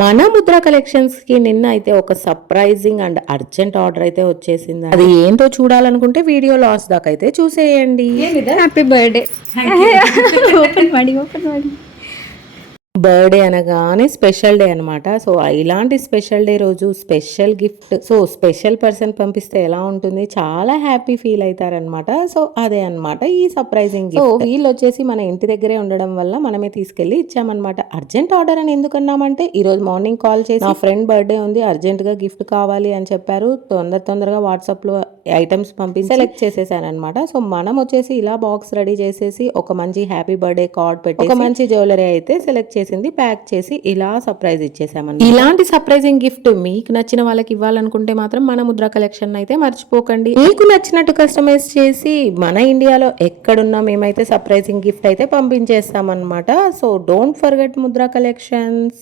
మన ముద్ర కలెక్షన్స్ కి నిన్న అయితే ఒక సర్ప్రైజింగ్ అండ్ అర్జెంట్ ఆర్డర్ అయితే వచ్చేసింది. అది ఏంటో చూడాలనుకుంటే వీడియో లాస్ట్ దాకా అయితే చూసేయండి. హ్యాపీ బర్త్డే ఓపెన్ ಮಾಡಿ బర్త్డే అనగానే స్పెషల్ డే అనమాట. సో ఇలాంటి స్పెషల్ డే రోజు special gift, so special person పంపిస్తే ఎలా ఉంటుంది, చాలా హ్యాపీ ఫీల్ అవుతారనమాట. సో అదే అనమాట ఈ సర్ప్రైజింగ్ గిఫ్ట్. సో వీళ్ళు వచ్చేసి మన ఇంటి దగ్గరే ఉండడం వల్ల మనమే తీసుకెళ్లి ఇచ్చామన్నమాట. అర్జెంట్ ఆర్డర్ అని ఎందుకన్నామంటే, ఈ రోజు మార్నింగ్ కాల్ చేసి నా ఫ్రెండ్ బర్త్డే ఉంది, అర్జెంట్ గా గిఫ్ట్ కావాలి అని చెప్పారు. తొందరగా వాట్సాప్ లో ఐటమ్స్ పంపించి సెలెక్ట్ చేసేసానమాట. సో మనం వచ్చేసి ఇలా బాక్స్ రెడీ చేసేసి ఒక మంచి హ్యాపీ బర్త్డే కార్డ్ పెట్టి ఒక మంచి జ్యువెలరీ అయితే సెలెక్ట్ చేసింది, ప్యాక్ చేసి ఇలా సర్ప్రైజ్ ఇచ్చేసామన్నమాట. ఇలాంటి సర్ప్రైజింగ్ గిఫ్ట్ మీకు నచ్చిన వాళ్ళకి ఇవ్వాలనుకుంటే మాత్రం మన ముద్ర కలెక్షన్ అయితే మర్చిపోకండి. మీకు నచ్చినట్టు కస్టమైజ్ చేసి మన ఇండియాలో ఎక్కడున్నా మేమైతే సర్ప్రైజింగ్ గిఫ్ట్ అయితే పంపించేస్తామన్నమాట. So don't forget Mudra collections.